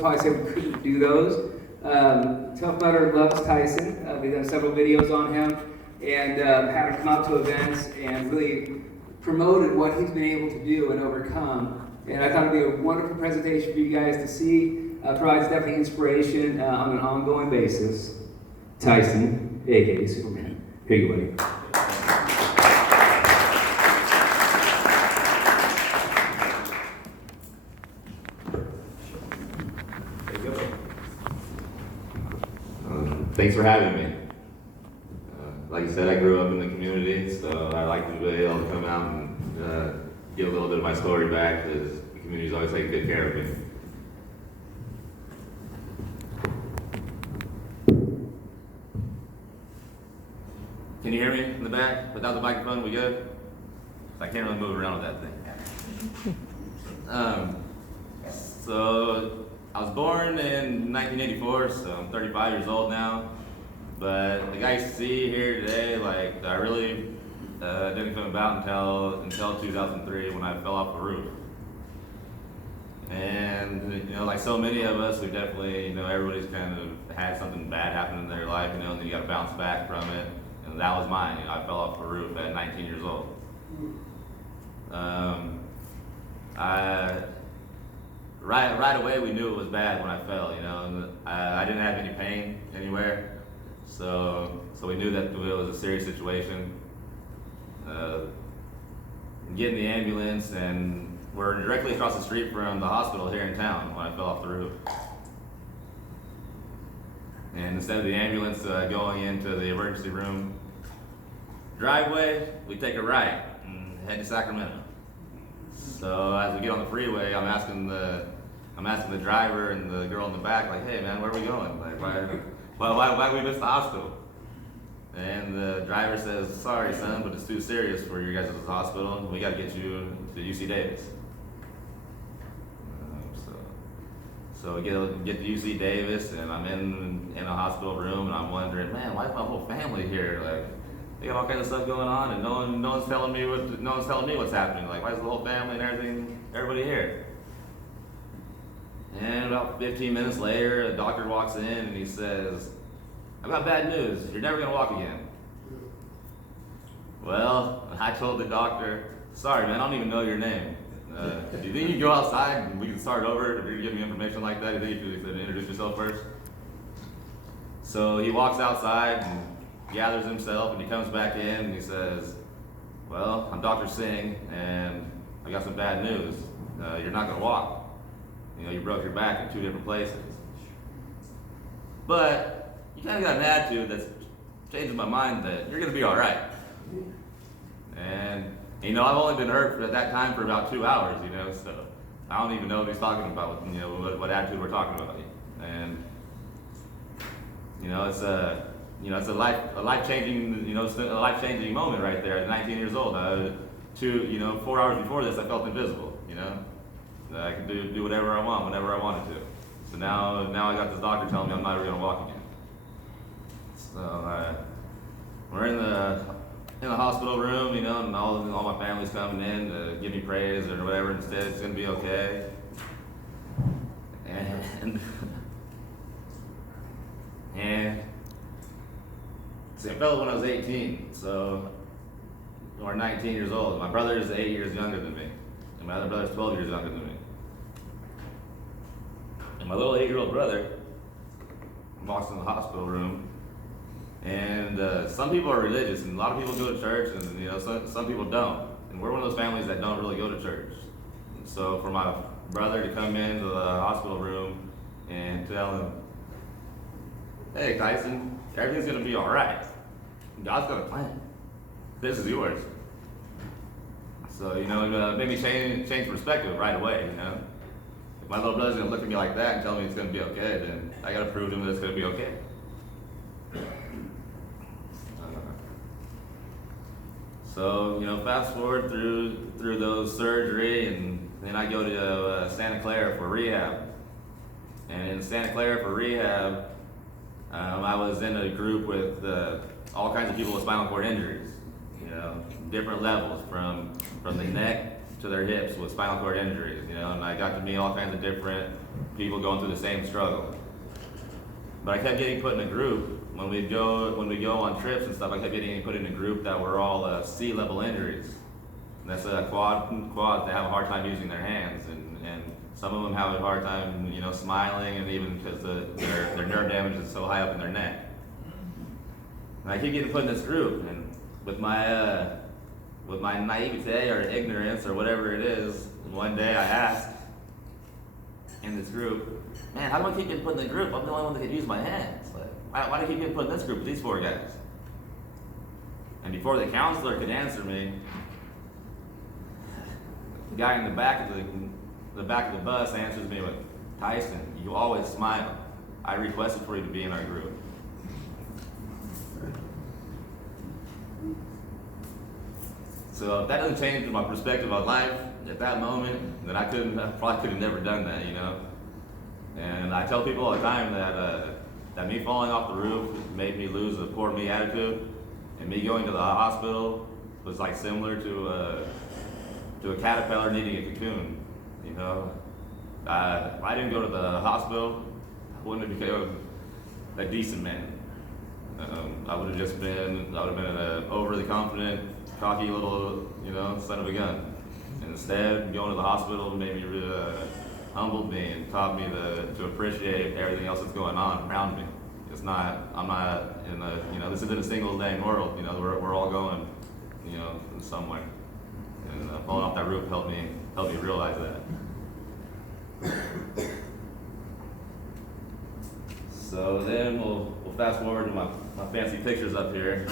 Probably say we couldn't do those. Tough Mudder loves Tyson. We've done several videos on him and had him come out to events and really promoted what he's been able to do and overcome. And I thought it'd be a wonderful presentation for you guys to see. Provides definitely inspiration on an ongoing basis. Tyson, aka Superman. Here you go, buddy. Thanks for having me. Like I said, I grew up in the community, so I like to be able to come out and give a little bit of my story back, because the community's always taken good care of me. Can you hear me in the back? Without the microphone, we good? I can't really move around with that thing. So I was born in 1984, so I'm 35 years old now. But the guys you see here today, like, I really didn't come about until 2003 when I fell off the roof. And, you know, like so many of us, we definitely, you know, everybody's kind of had something bad happen in their life, you know, and then you got to bounce back from it. And that was mine. You know, I fell off the roof at 19 years old. Right away, we knew it was bad when I fell. You know, and I didn't have any pain anywhere, so we knew that it was a serious situation. Get in the ambulance, and we're directly across the street from the hospital here in town when I fell off the roof. And instead of the ambulance going into the emergency room driveway, we take a right and head to Sacramento. So as we get on the freeway, I'm asking the driver and the girl in the back, like, "Hey man, where are we going? Like, why we miss the hospital?" And the driver says, "Sorry son, but it's too serious for you guys at the hospital. We got to get you to UC Davis." So we get to UC Davis, and I'm in a hospital room, and I'm wondering, man, why is my whole family here? Like, they got all kinds of stuff going on, and no one's telling me what's happening. Like, why is the whole family and everybody here? And about 15 minutes later, a doctor walks in and he says, "I've got bad news. You're never gonna walk again." Well, I told the doctor, "Sorry, man, I don't even know your name. Do you think you can go outside and we can start over if you're giving me information like that? Do you think you should introduce yourself first?" So he walks outside and gathers himself, and he comes back in and he says, "Well, I'm Dr. Singh, and I got some bad news. You're not gonna walk. You know, you broke your back in 2 different places. But you kind of got an attitude that's changing my mind that you're gonna be all right." And you know, I've only been hurt at that time for about 2 hours, you know, so I don't even know what he's talking about, you know, what attitude we're talking about. And you know, it's a life changing moment right there at 19 years old. 4 hours before this, I felt invisible, you know. I could do whatever I want, whenever I wanted to. So now I got this doctor telling me I'm never gonna walk again. So we're in the hospital room, you know, and all my family's coming in to give me praise or whatever. Instead, it's gonna be okay. And see, I fell when I was 18, or 19 years old. My brother is 8 years younger than me, and my other brother's 12 years younger than me. And my little 8-year-old brother walks in the hospital room, and some people are religious, and a lot of people go to church, and you know, some people don't. And we're one of those families that don't really go to church. And so for my brother to come into the hospital room and tell him, "Hey Tyson, everything's gonna be all right. God's got a plan. This is yours." So you know, it made me change perspective right away. You know, if my little brother's gonna look at me like that and tell me it's gonna be okay, then I gotta prove to him that it's gonna be okay. So, you know, fast forward through those surgery, and then I go to Santa Clara for rehab. And in Santa Clara for rehab, I was in a group with all kinds of people with spinal cord injuries. You know, different levels from the neck to their hips with spinal cord injuries. You know, and I got to meet all kinds of different people going through the same struggle. But I kept getting put in a group when we go on trips and stuff. I kept getting put in a group that were all C-level injuries. And that's quads. They have a hard time using their hands, and some of them have a hard time, smiling, and even because their nerve damage is so high up in their neck. And I keep getting put in this group, and with my naivete or ignorance or whatever it is, one day I asked in this group, man, how do I keep getting put in the group? I'm the only one that can use my hands. Like, why do I keep getting put in this group with these 4 guys? And before the counselor could answer me, the guy in the back of the bus answers me with, Tyson, you always smile. I requested for you to be in our group. So if that doesn't change my perspective on life at that moment, then I probably could have never done that, And I tell people all the time that me falling off the roof made me lose a poor me attitude, and me going to the hospital was like similar to a caterpillar needing a cocoon. If I didn't go to the hospital, I wouldn't have become a decent man. I would have been an overly confident, cocky little, son of a gun. And instead, going to the hospital made me humbled me and taught me to appreciate everything else that's going on around me. I'm not in this isn't a single dang world. We're all going, in somewhere. And falling off that roof helped me realize that. So then we'll fast forward to my fancy pictures up here.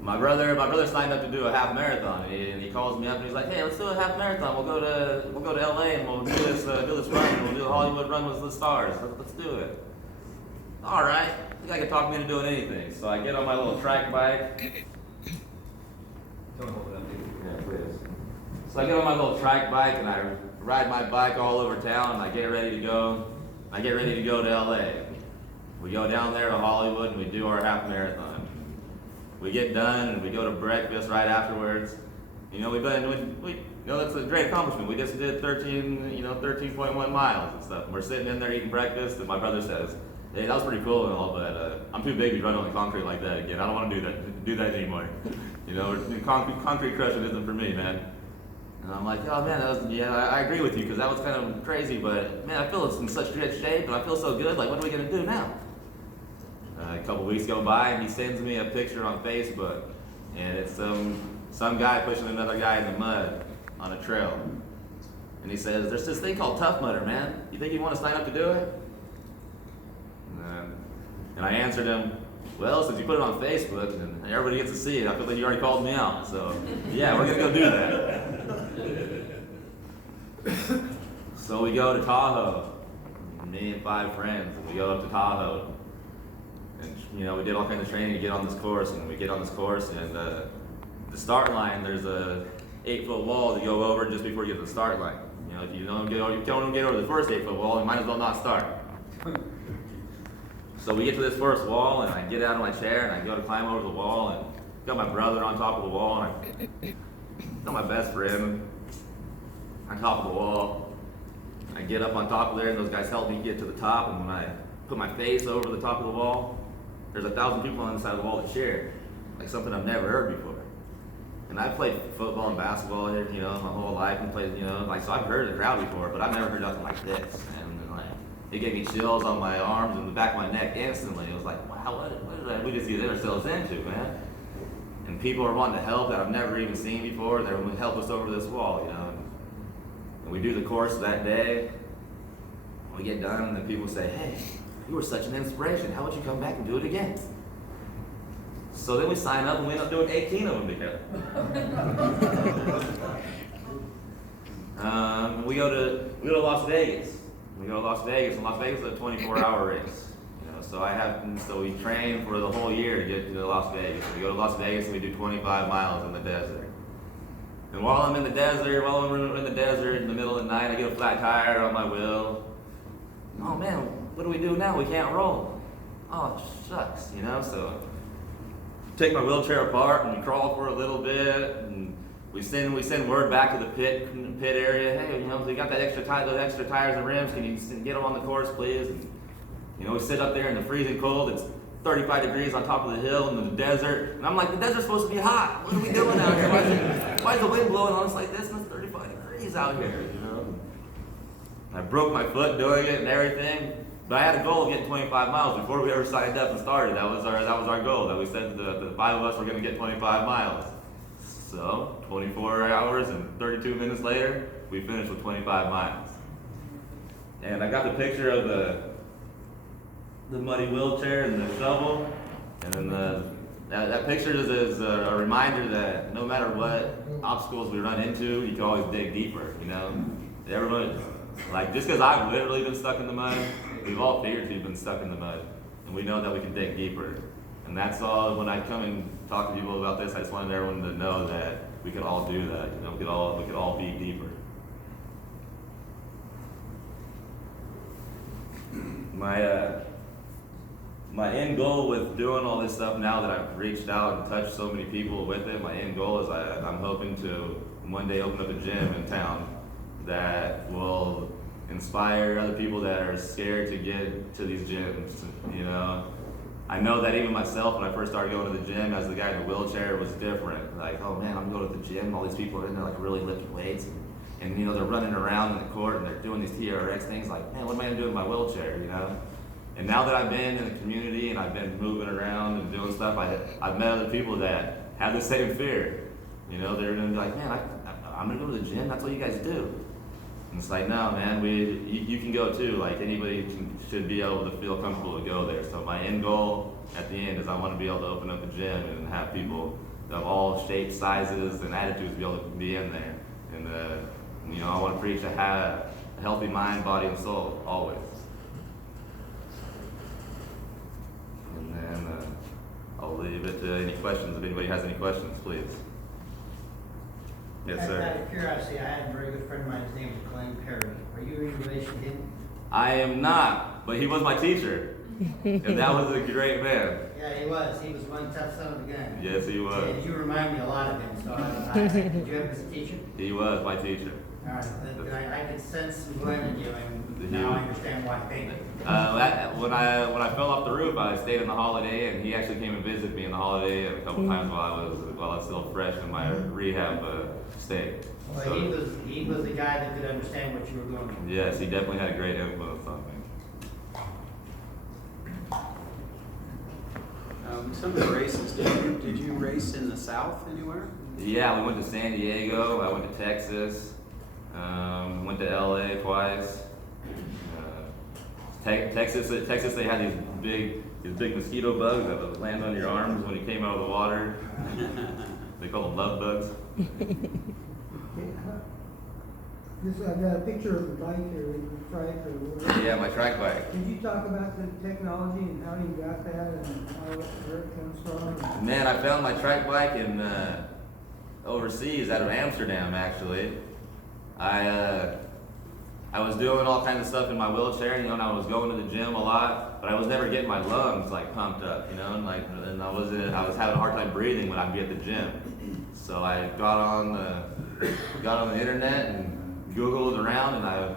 My brother signed up to do a half marathon, and he calls me up and he's like, "Hey, let's do a half marathon. We'll go to LA and we'll do this run. And we'll do a Hollywood run with the stars. Let's do it." All right, I think I can talk me into doing anything. So I get on my little track bike. Don't hold it up, dude. Yeah, please. So I get on my little track bike and I ride my bike all over town, and I get ready to go. I get ready to go to LA. We go down there to Hollywood and we do our half marathon. We get done and we go to breakfast right afterwards. That's a great accomplishment. We just did 13.1 miles and stuff. And we're sitting in there eating breakfast, and my brother says, "Hey, that was pretty cool and all, but I'm too big to run on the concrete like that again. I don't want to do that anymore. Concrete crushing isn't for me, man." And I'm like, "Oh man, I agree with you, because that was kind of crazy, but man, I feel it's in such good shape and I feel so good. Like, what are we gonna do now?" A couple weeks go by and he sends me a picture on Facebook, and it's some guy pushing another guy in the mud on a trail. And he says, "There's this thing called Tough Mudder, man. You think you want to sign up to do it?" And I answered him, "Well, since you put it on Facebook and everybody gets to see it, I feel like you already called me out. So yeah, we're gonna go do that." So we go to Tahoe, me and 5 friends, and we go up to Tahoe. And we did all kinds of training to get on this course, and we get on this course, and the start line, there's a 8-foot wall to go over just before you get to the start line. If you don't get over the first 8-foot wall, you might as well not start. So we get to this first wall, and I get out of my chair, and I go to climb over the wall, and got my brother on top of the wall, and I got my best friend on top of the wall. I get up on top of there, and those guys help me get to the top, and when I put my face over the top of the wall, there's 1,000 people on the side of the wall that cheer, like something I've never heard before. And I've played football and basketball here, my whole life, and played, so I've heard the crowd before, but I've never heard nothing like this. And it gave me chills on my arms and the back of my neck instantly. It was like, wow, what did we just get ourselves into, man? And people are wanting to help that I've never even seen before. They're going to help us over this wall, And we do the course that day. We get done, and then people say, "Hey, you were such an inspiration. How would you come back and do it again?" So then we sign up, and we end up doing 18 of them together. We go to Las Vegas. We go to Las Vegas, and Las Vegas is a 24-hour race. So we train for the whole year to get to Las Vegas. We go to Las Vegas, and we do 25 miles in the desert. And while I'm in the desert, in the middle of the night, I get a flat tire on my wheel. Oh man, what do we do now? We can't roll. Oh, shucks, So take my wheelchair apart and we crawl for a little bit, and we send word back to the pit area. Hey, you know, we got that those extra tires and rims. Can you get them on the course, please? And, you know, we sit up there in the freezing cold. It's 35 degrees on top of the hill in the desert. And I'm like, the desert's supposed to be hot. What are we doing out here? Why is the wind blowing on us like this? And it's 35 degrees out here, you know? I broke my foot doing it and everything. But I had a goal of getting 25 miles before we ever signed up and started. That was our goal. That we said the 5 of us were going to get 25 miles. So 24 hours and 32 minutes later, we finished with 25 miles. And I got the picture of the muddy wheelchair and the shovel, and then that picture is a reminder that no matter what obstacles we run into, you can always dig deeper. You know, everyone, like, just because I've literally been stuck in the mud, we've all figuratively been stuck in the mud, and we know that we can dig deeper. And that's all. When I come and talk to people about this, I just wanted everyone to know that we can all do that. You know, we could all be deeper. My end goal with doing all this stuff, now that I've reached out and touched so many people with it, my end goal is I'm hoping to one day open up a gym in town that will inspire other people that are scared to get to these gyms. You know, I know that even myself, when I first started going to the gym as the guy in the wheelchair, it was different. Like, oh man, I'm going to the gym, all these people are in there like really lifting weights, and you know, they're running around in the court and they're doing these TRX things. Like, man, what am I gonna do with my wheelchair? You know. And now that I've been in the community and I've been moving around and doing stuff, I've met other people that have the same fear. You know, they're gonna be like, man, I'm gonna go to the gym. That's what you guys do. And it's like, no, man, you can go too. Like, anybody should be able to feel comfortable to go there. So my end goal at the end is I want to be able to open up a gym and have people of all shapes, sizes, and attitudes be able to be in there. And you know, I want to preach a healthy mind, body, and soul always. And then I'll leave it to any questions. If anybody has any questions, please. Yes, sir. Out of curiosity, I had a very good friend of mine. His name was Glenn Perry. Are you in relation to him? I am not, but he was my teacher. And that was a great man. Yeah, he was. He was one tough son of a gun. Yes, he was. And you remind me a lot of him. So did you have him as a teacher? He was my teacher. All right. I could sense some Glenn in you, and now I understand why. Thank you. When I fell off the roof, I stayed in the Holiday, and he actually came and visited me in the Holiday a couple times while I was still fresh in my rehab stay. Well, So, he was the guy that could understand what you were going through. yes, he definitely had a great influence on me. Some of the races, did you race in the South anywhere? Yeah, we went to San Diego. I went to Texas. Went to LA twice. Texas, they had these big mosquito bugs that would land on your arms when you came out of the water. They call them love bugs. I've got a picture of the bike here, the trike or whatever. Yeah, my track bike. Could you talk about the technology and how you got that and where it comes from? Man, I found my track bike in overseas, out of Amsterdam, actually. I was doing all kinds of stuff in my wheelchair, you know, and I was going to the gym a lot, but I was never getting my lungs like pumped up, you know, and I was having a hard time breathing when I'd be at the gym. So I got on the internet and Googled around, and it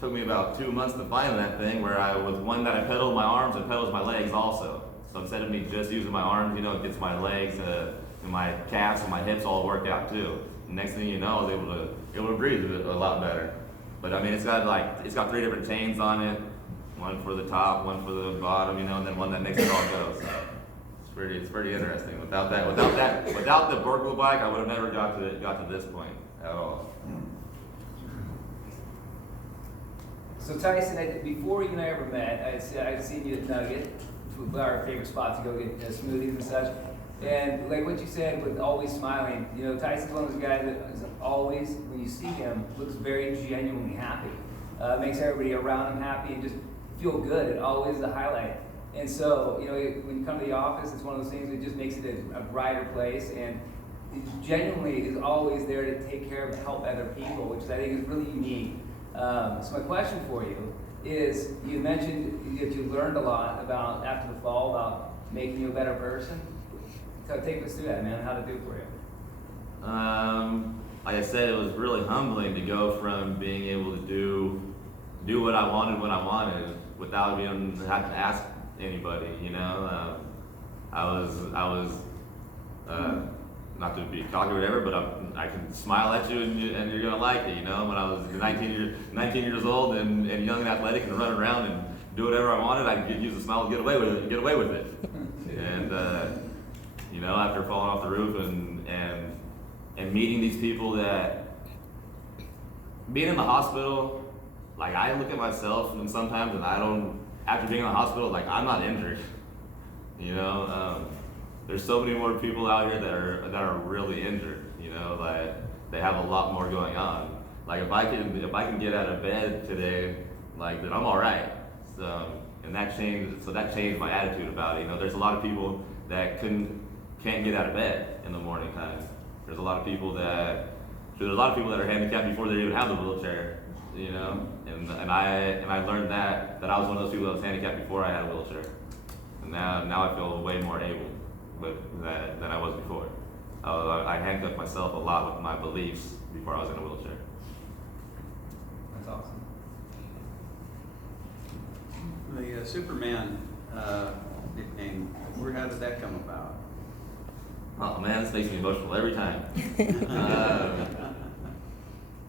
took me about 2 months to find that thing where I was one that I pedaled my arms and pedals my legs also. So instead of me just using my arms, you know, it gets my legs and my calves and my hips all worked out too. And next thing you know, I was able to breathe a lot better. But I mean, it's got 3 different chains on it, one for the top, one for the bottom, you know, and then one that makes it all go. So it's pretty interesting. Without the Borgwell bike, I would have never got to this point at all. So Tyson, before you and I ever met, I'd seen you at Nugget, which was our favorite spot to go get smoothies and such. And like what you said, with always smiling, you know, Tyson's one of those guys that is always, when you see him, looks very genuinely happy. Makes everybody around him happy and just feel good. It always is a highlight. And so, you know, when you come to the office, it's one of those things that just makes it a brighter place. And he genuinely is always there to take care of and help other people, which I think is really unique. So my question for you is, you mentioned that you learned a lot about, after the fall, about making you a better person. So take us through that, man, how to do it for you. Like I said, it was really humbling to go from being able to do what I wanted when I wanted without even having to ask anybody. You know, I was not to be cocky or whatever, but I can smile at you and you're gonna like it. You know, when I was 19 years old and young and athletic and running around and do whatever I wanted, I could use a smile to get away with it. And you know, after falling off the roof and meeting these people that being in the hospital, like I look at myself and sometimes and I don't, after being in the hospital, like I'm not injured. You know, there's so many more people out here that are really injured. You know, like they have a lot more going on. Like if I can get out of bed today, like then I'm all right. So that changed my attitude about it. You know, there's a lot of people that can't get out of bed in the morning time. There's a lot of people that are handicapped before they even have the wheelchair. You know, and I learned that I was one of those people that was handicapped before I had a wheelchair. And now I feel way more able with that than I was before. I handcuffed myself a lot with my beliefs before I was in a wheelchair. That's awesome. The Superman nickname, how did that come about? Oh man, this makes me emotional every time.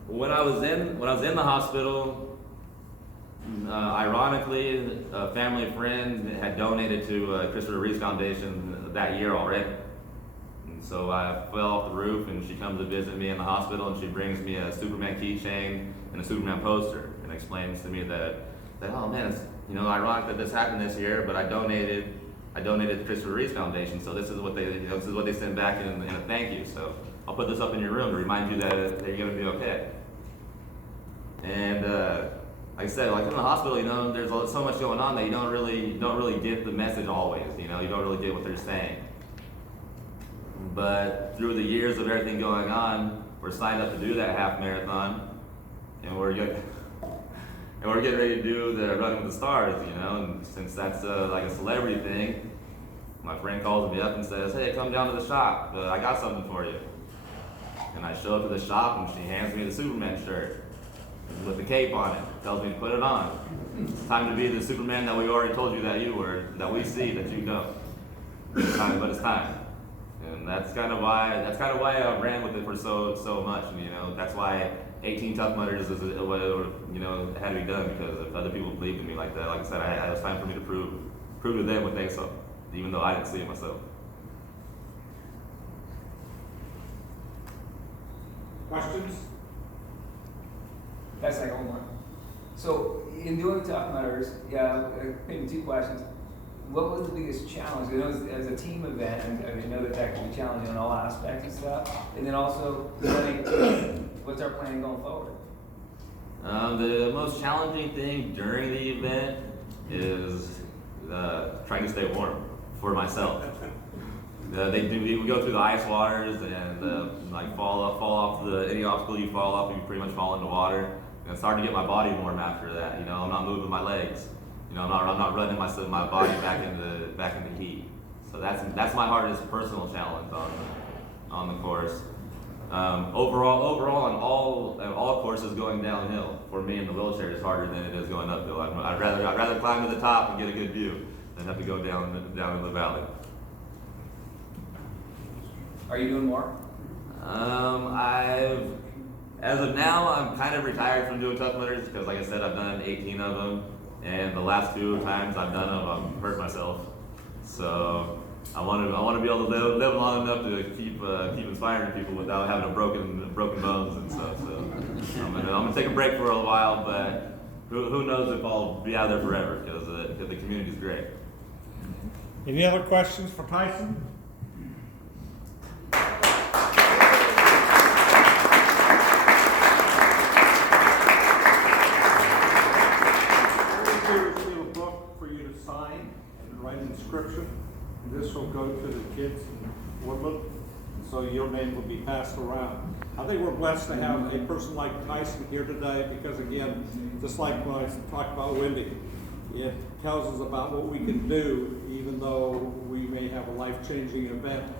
When I was in the hospital, ironically, a family friend had donated to Christopher Reeves Foundation that year already. And so I fell off the roof, and she comes to visit me in the hospital, and she brings me a Superman keychain and a Superman poster, and explains to me that oh man, it's ironic that this happened this year, but I donated to Christopher Reeves Foundation, so this is what they sent back in a thank you. So I'll put this up in your room to remind you that you're gonna be okay. And like I said, like in the hospital, there's so much going on that you don't really get the message always. You don't really get what they're saying. But through the years of everything going on, we're signed up to do that half marathon, and we're getting ready to do the Running with the Stars. And since that's like a celebrity thing, my friend calls me up and says, "Hey, come down to the shop. I got something for you." And I show up to the shop, and she hands me the Superman shirt with the cape on it. Tells me to put it on. It's time to be the Superman that we already told you that you were, that we see that you don't. It's time. And that's kind of why I ran with it for so much. And, that's why 18 Tough Mudders is what it had to be done, because if other people believed in me like that, like I said, it was time for me to prove to them what they saw, even though I didn't see it myself. Questions? That's like one. So in doing Tough Mudders, maybe two questions. What was the biggest challenge? As a team event, and I know that can be challenging in all aspects and stuff. And then also, what's our plan going forward? The most challenging thing during the event is trying to stay warm for myself. We go through the ice waters and like fall off any obstacle you fall off, you pretty much fall into water. And it's hard to get my body warm after that. I'm not moving my legs. I'm not running my body back into heat. So that's my hardest personal challenge on the course. Overall on all courses going downhill for me in the wheelchair is harder than it is going uphill. I'd rather climb to the top and get a good view than have to go down in the valley. Are you doing more? As of now, I'm kind of retired from doing Tough Mudders because, like I said, I've done 18 of them, and the last 2 times I've done them, I've hurt myself. So I want to be able to live long enough to keep inspiring people without having broken bones and stuff. So I'm gonna take a break for a while, but who knows if I'll be out there forever, because the community's great. Any other questions for Tyson? Inscription. This will go to the kids in Woodland, so your name will be passed around. I think we're blessed to have a person like Tyson here today, because again, just like when I talked about Wendy, it tells us about what we can do even though we may have a life-changing event.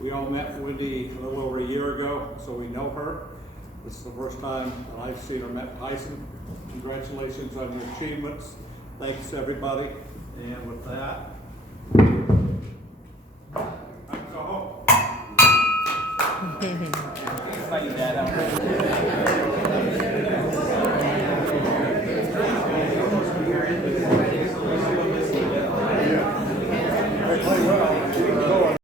We all met Wendy a little over a year ago, so we know her. This is the first time that I've seen or met Tyson. Congratulations on your achievements. Thanks, everybody. And with that, I'm go home. Funny, Dad.